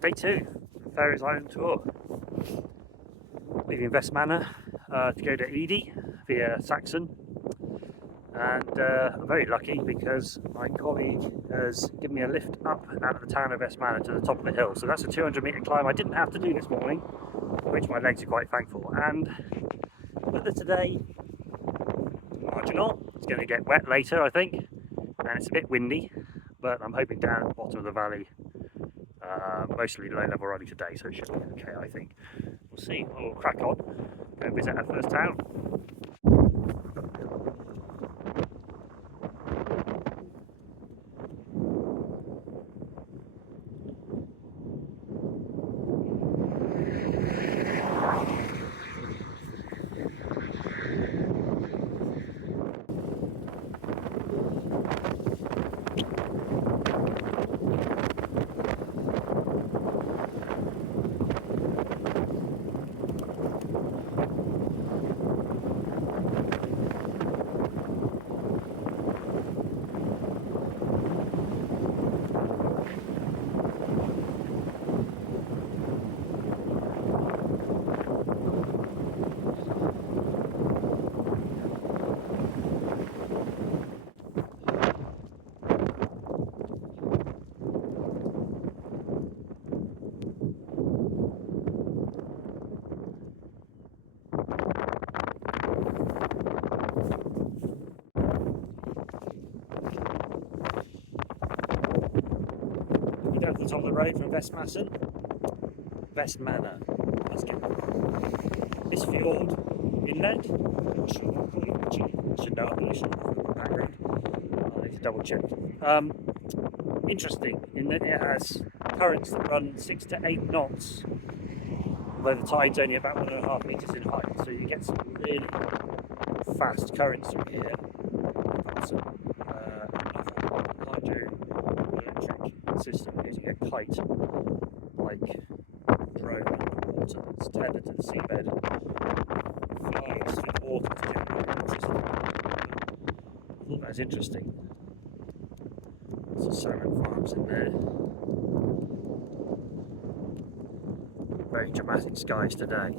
Day 2, Faroe Island tour. Leaving Vestmanna to go to Eidi via Saksun, and I'm very lucky because my colleague has given me a lift up out of the town of Vestmanna to the top of the hill. So that's a 200-metre climb I didn't have to do this morning, for which my legs are quite thankful. And weather today, marginal. It's going to get wet later, I think, and it's a bit windy, but I'm hoping down at the bottom of the valley, mostly low level riding today, so it should be okay, I think. We'll see. We'll crack on, go visit our first town. Down to the top of the road from Vestmanna. Let's get this fjord inlet. I should know it, I should have the background. I need to double check. Interesting in that it has currents that run 6 to 8 knots, although the tide's only about 1.5 metres in height, so you get some really fast currents through here. Got some hydroelectric system using a kite like drone underwater that's tethered to the seabed, flying through the water to generate electricity. I thought that was interesting. Some salmon farms in there. Very dramatic skies today.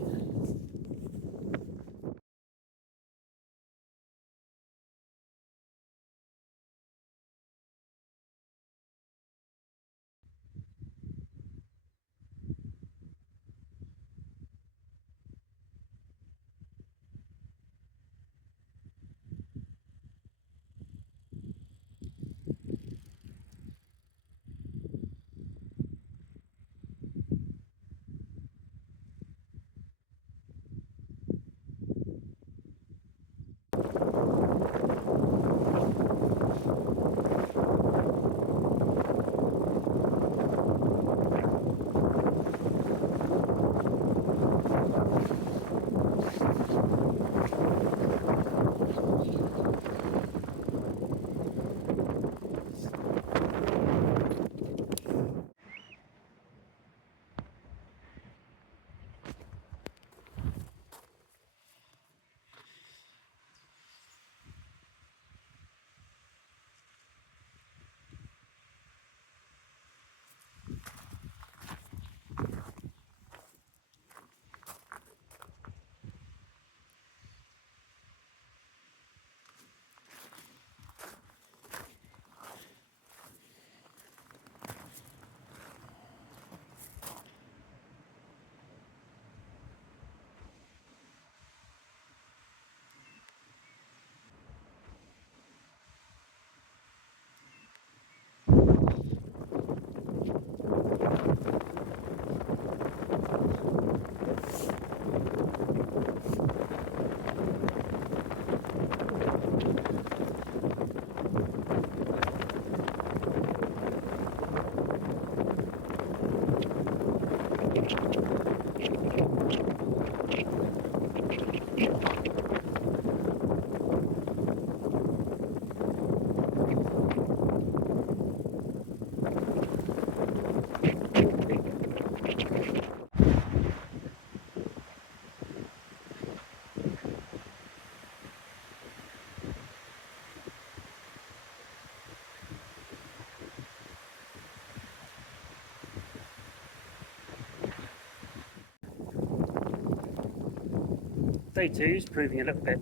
Day 2 is proving a little bit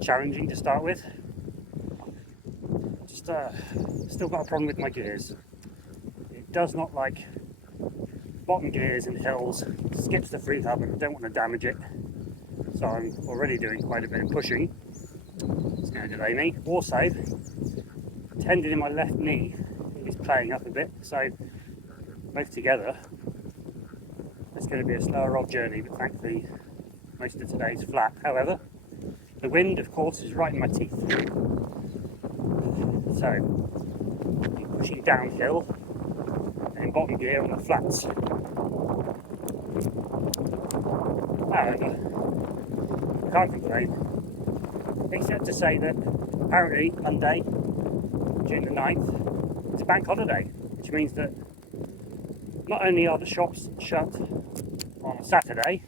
challenging to start with. Just still got a problem with my gears. It does not like bottom gears in hills, skips the free hub, and I don't want to damage it. So I'm already doing quite a bit of pushing. It's going to delay me. Also, tendon in my left knee is playing up a bit, so both together it's going to be a slower old journey, but thankfully most of today's flat. However, the wind of course is right in my teeth, so keep pushing downhill in bottom gear on the flats. However, I can't complain, except to say that apparently Monday, June the 9th, it's a bank holiday, which means that not only are the shops shut on a Saturday,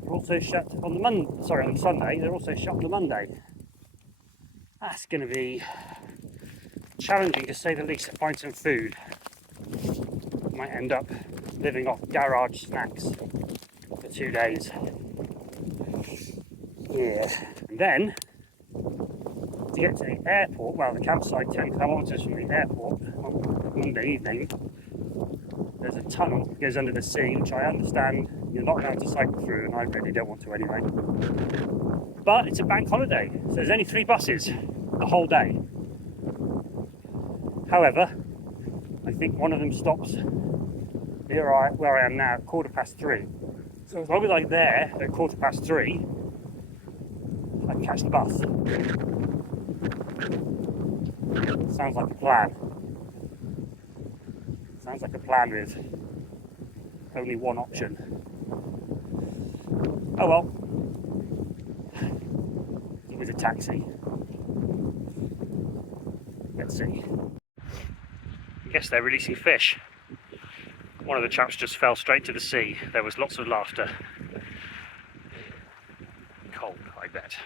they're also shut on the on Sunday. They're also shut on the Monday. That's going to be challenging to say the least to find some food. Might end up living off garage snacks for 2 days. Yeah, and then to get to the airport, well, the campsite 10 kilometres from the airport on Monday evening, there's a tunnel that goes under the sea, which I understand you're not allowed to cycle through, and I really don't want to anyway. But it's a bank holiday, so there's only 3 buses the whole day. However, I think one of them stops near where I am now at 3:15. So as long as I'm there at 3:15, I can catch the bus. Sounds like a plan. Sounds like a plan with only one option. Oh well. With a taxi. Let's see. I guess they're releasing fish. One of the chaps just fell straight to the sea. There was lots of laughter. Cold, I bet.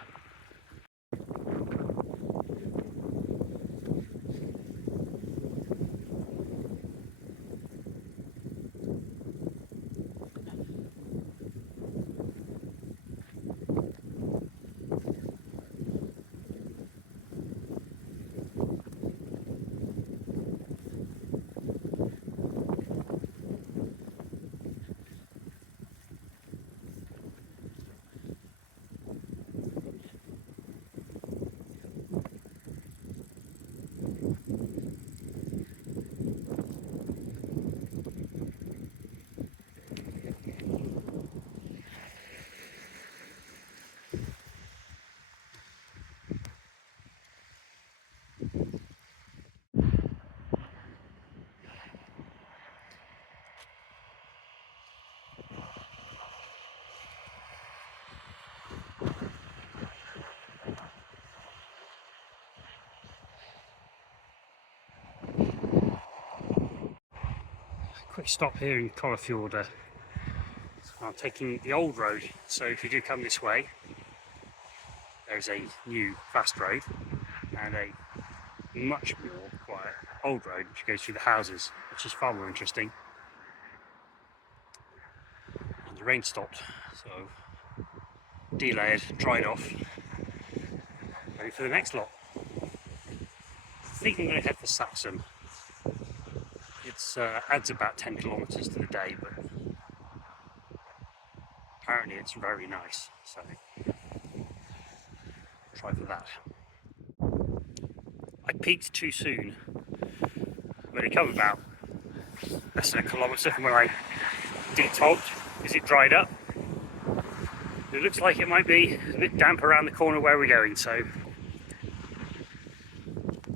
Quick stop here in Korrefjordur. I'm taking the old road, so if you do come this way, there's a new fast road and a much more quiet old road which goes through the houses, which is far more interesting. And the rain stopped, so delayed, dried off, ready for the next lot. I think I'm going to head for Saksun. It adds about 10 kilometres to the day, but apparently it's very nice, so try for that. I peaked too soon. I'm going to come about less than a kilometre from where I detogged because it dried up. It looks like it might be a bit damp around the corner where we're going, so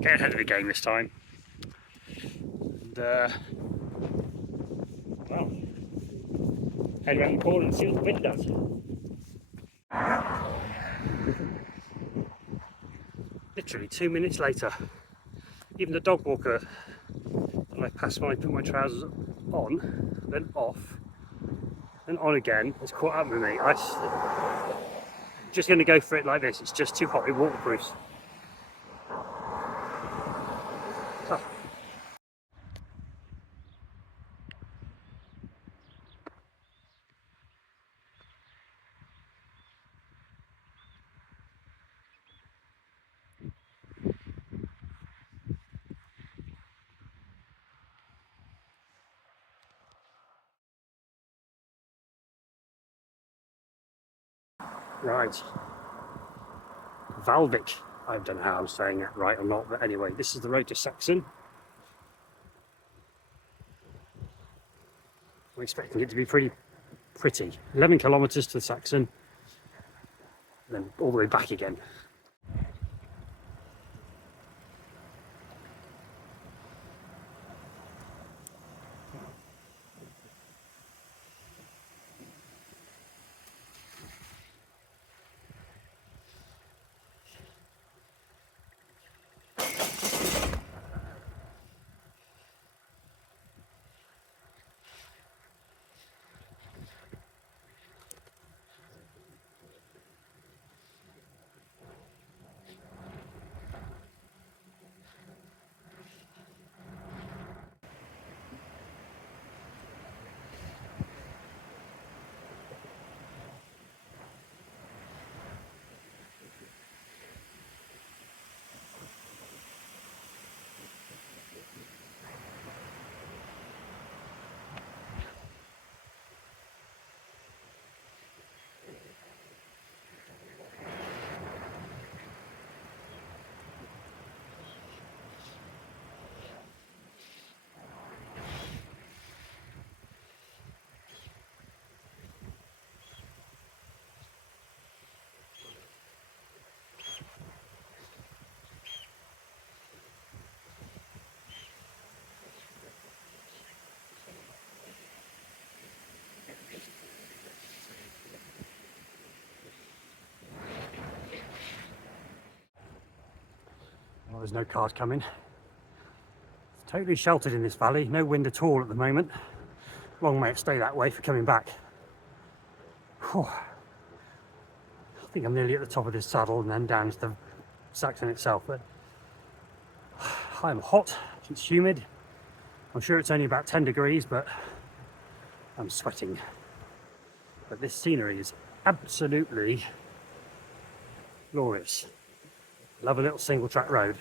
get ahead of the game this time. And well, head around the corner and see what the wind does. Literally 2 minutes later, even the dog walker that I passed when I put my trousers on, then off, then on again, has caught up with me. I'm just going to go for it like this. It's just too hot, it waterproofs. Oh. Right. Valvik. I don't know how I'm saying that right or not, but anyway, this is the road to Saksun. I'm expecting it to be pretty. 11 kilometres to Saksun, then all the way back again. Well, there's no cars coming. It's totally sheltered in this valley, no wind at all at the moment. Long may it stay that way for coming back. Whew. I think I'm nearly at the top of this saddle and then down to the Saksun itself, but I'm hot, it's humid. I'm sure it's only about 10 degrees, but I'm sweating. But this scenery is absolutely glorious. Love a little single track road.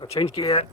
I'll change gear.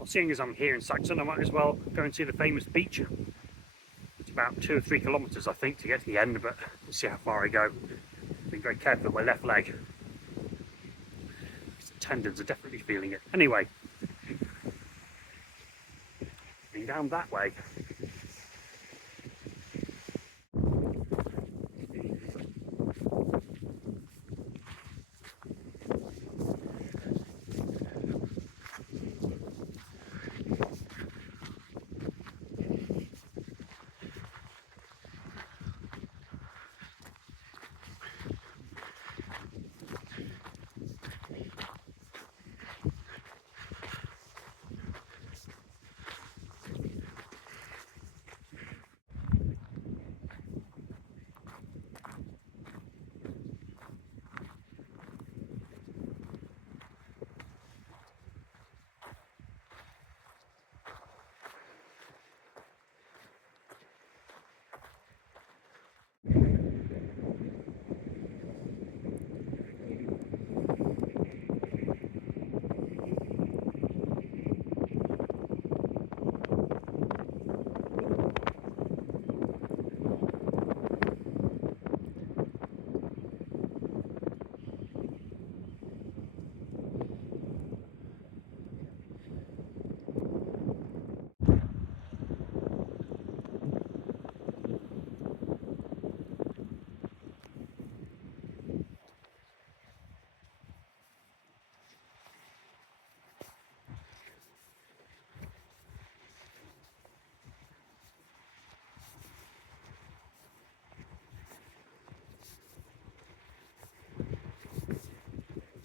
Well, seeing as I'm here in Saksun, I might as well go and see the famous beach. It's about 2 or 3 kilometres, I think, to get to the end, but we'll see how far I go. Be very careful with my left leg. The tendons are definitely feeling it. Anyway, heading down that way.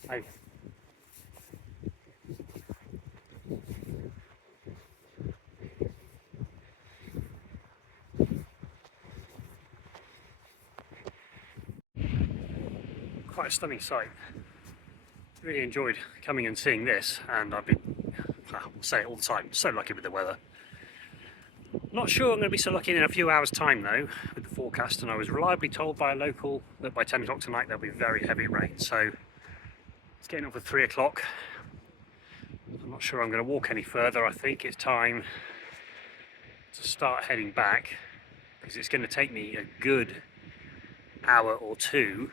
Oh. Quite a stunning sight. Really enjoyed coming and seeing this, and I've been, I'll say it all the time, so lucky with the weather. Not sure I'm going to be so lucky in a few hours time though with the forecast, and I was reliably told by a local that by 10 o'clock tonight there'll be very heavy rain, so it's getting up for 3 o'clock. I'm not sure I'm going to walk any further. I think it's time to start heading back, because it's going to take me a good hour or two,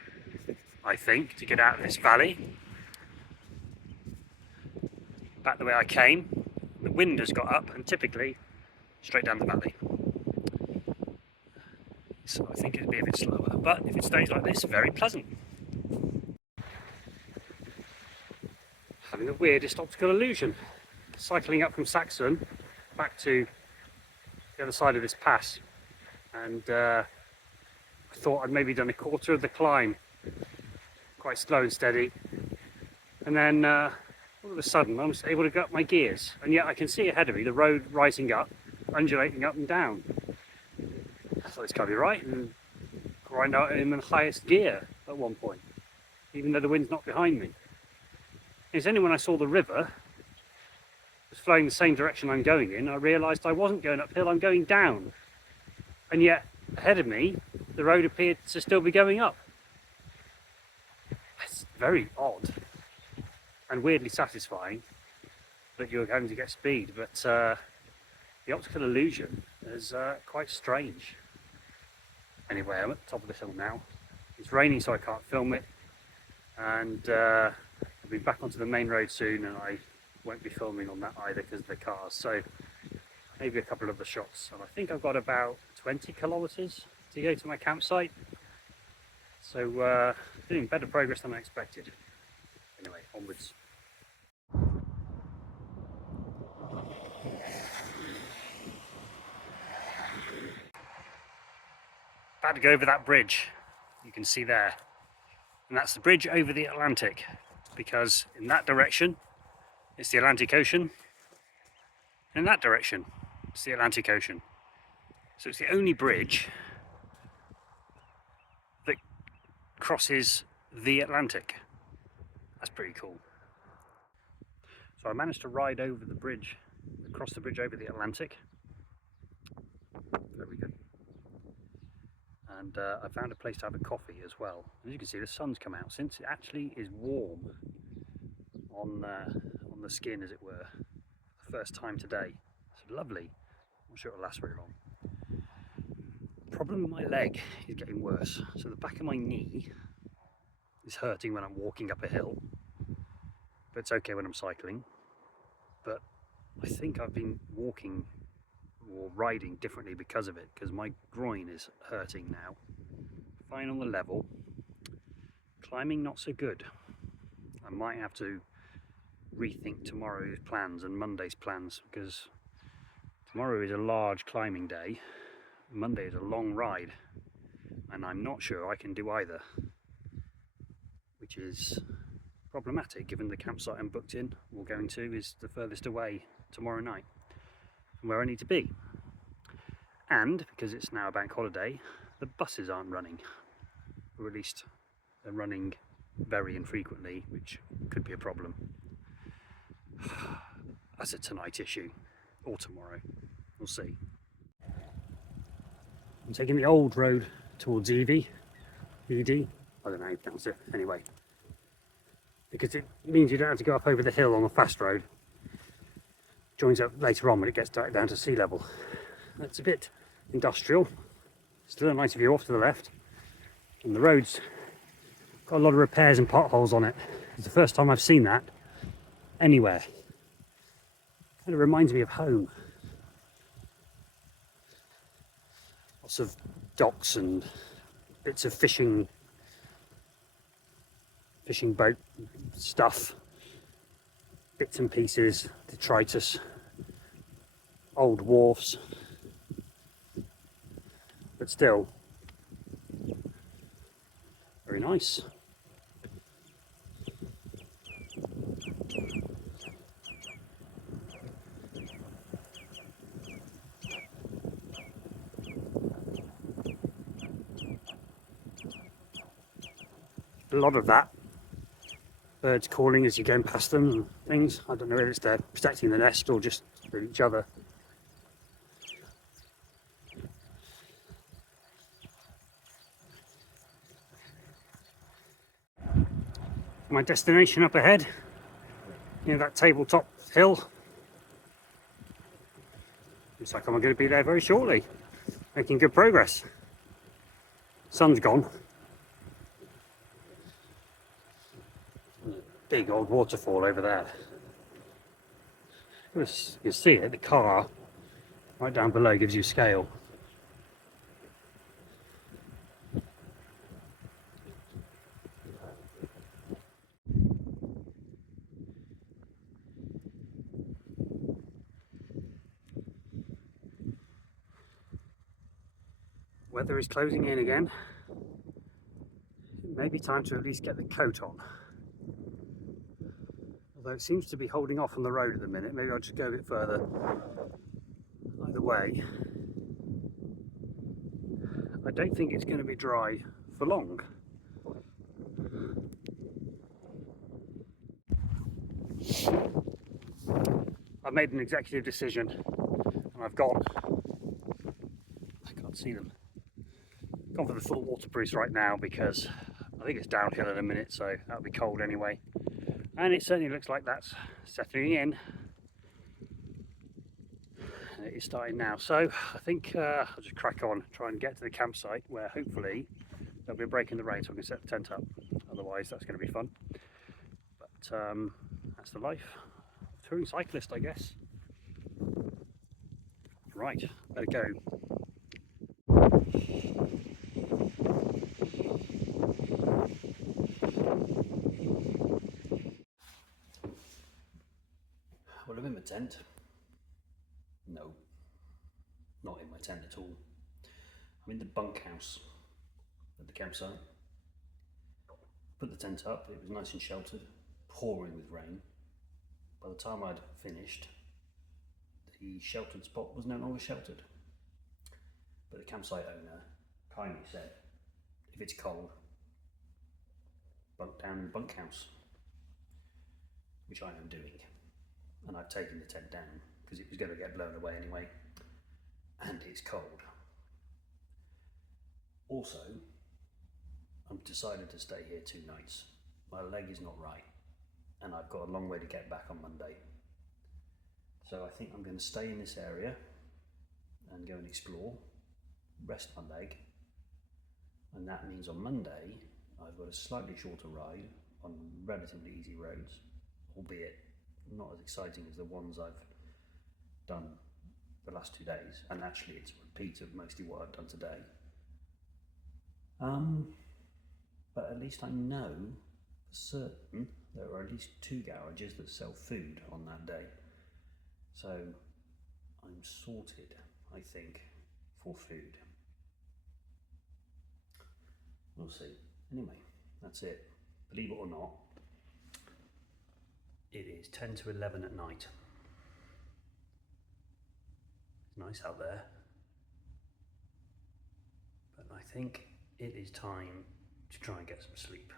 I think, to get out of this valley back the way I came. The wind has got up and typically straight down the valley, so I think it'll be a bit slower, but if it stays like this, very pleasant. Having the weirdest optical illusion, cycling up from Saksun back to the other side of this pass, and I thought I'd maybe done a quarter of the climb quite slow and steady, and then all of a sudden I was able to get up my gears, and yet I can see ahead of me the road rising up, undulating up and down. I thought it's got to be right, and grind out in the highest gear at one point, even though the wind's not behind me. It's only when I saw the river was flowing the same direction I'm going in, I realised I wasn't going uphill, I'm going down. And yet ahead of me the road appeared to still be going up. It's very odd and weirdly satisfying that you're going to get speed, but the optical illusion is quite strange. Anyway, I'm at the top of the hill now. It's raining so I can't film it, and I'll be back onto the main road soon, and I won't be filming on that either because of the cars, so maybe a couple of the shots. And I think I've got about 20 kilometers to go to my campsite, so doing better progress than I expected. Anyway, onwards. About to go over that bridge you can see there, and that's the bridge over the Atlantic, because in that direction it's the Atlantic Ocean, and in that direction it's the Atlantic Ocean. So it's the only bridge that crosses the Atlantic. That's pretty cool. So I managed to ride over the bridge, across the bridge over the Atlantic. Very good. And I found a place to have a coffee as well. As you can see, the sun's come out since it actually is warm on the skin, as it were, for the first time today. It's lovely. I'm not sure it'll last very long. The problem with my leg is getting worse. So the back of my knee is hurting when I'm walking up a hill, but it's okay when I'm cycling. But I think I've been walking or riding differently because of it, because my groin is hurting now. Fine on the level, climbing not so good. I might have to rethink tomorrow's plans and Monday's plans, because tomorrow is a large climbing day, Monday is a long ride, and I'm not sure I can do either, which is problematic given the campsite I'm booked in or going to is the furthest away tomorrow night from where I need to be. And because it's now a bank holiday, the buses aren't running, or at least they're running very infrequently, which could be a problem. That's a tonight issue, or tomorrow, we'll see. I'm taking the old road towards Eidi, I don't know how you pronounce it, anyway, because it means you don't have to go up over the hill on the fast road. Joins up later on when it gets down to sea level. It's a bit industrial, still a nice view off to the left, and the road's got a lot of repairs and potholes on it. It's the first time I've seen that anywhere. Kind of reminds me of home. Lots of docks and bits of fishing boat stuff, bits and pieces, detritus, old wharfs, but still very nice. A lot of that, birds calling as you're going past them and things. I don't know whether it's they're protecting the nest or just for each other. My destination up ahead, you know, that tabletop hill. Looks like I'm going to be there very shortly, making good progress. Sun's gone. Big old waterfall over there. You can see it, the car right down below gives you scale. Weather is closing in again. It may be time to at least get the coat on. Although it seems to be holding off on the road at the minute, maybe I'll just go a bit further. Either way, I don't think it's going to be dry for long. I've made an executive decision and I've gone, I can't see them, gone for the full waterproofs right now because I think it's downhill in a minute, so that'll be cold anyway. And it certainly looks like that's settling in. And it is starting now. So I think I'll just crack on, try and get to the campsite where hopefully there'll be a break in the rain so I can set the tent up. Otherwise that's going to be fun. But that's the life. Touring cyclist, I guess. Right, better go. Well, I'm in my tent. No, not in my tent at all. I'm in the bunkhouse at the campsite. Put the tent up, it was nice and sheltered, pouring with rain. By the time I'd finished, the sheltered spot was no longer sheltered. But the campsite owner kindly said, if it's cold, bunk down in the bunkhouse, which I am doing. And I've taken the tent down because it was going to get blown away anyway, and it's cold. Also, I've decided to stay here 2 nights. My leg is not right, and I've got a long way to get back on Monday. So I think I'm going to stay in this area and go and explore, rest my leg, and that means on Monday I've got a slightly shorter ride on relatively easy roads, albeit not as exciting as the ones I've done the last 2 days, and actually it's a repeat of mostly what I've done today. But at least I know for certain there are at least 2 garages that sell food on that day. So I'm sorted, I think, for food. We'll see. Anyway, that's it. Believe it or not, it is 10 to 11 at night. It's nice out there. But I think it is time to try and get some sleep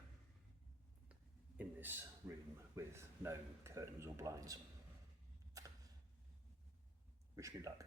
in this room with no curtains or blinds. Wish me luck.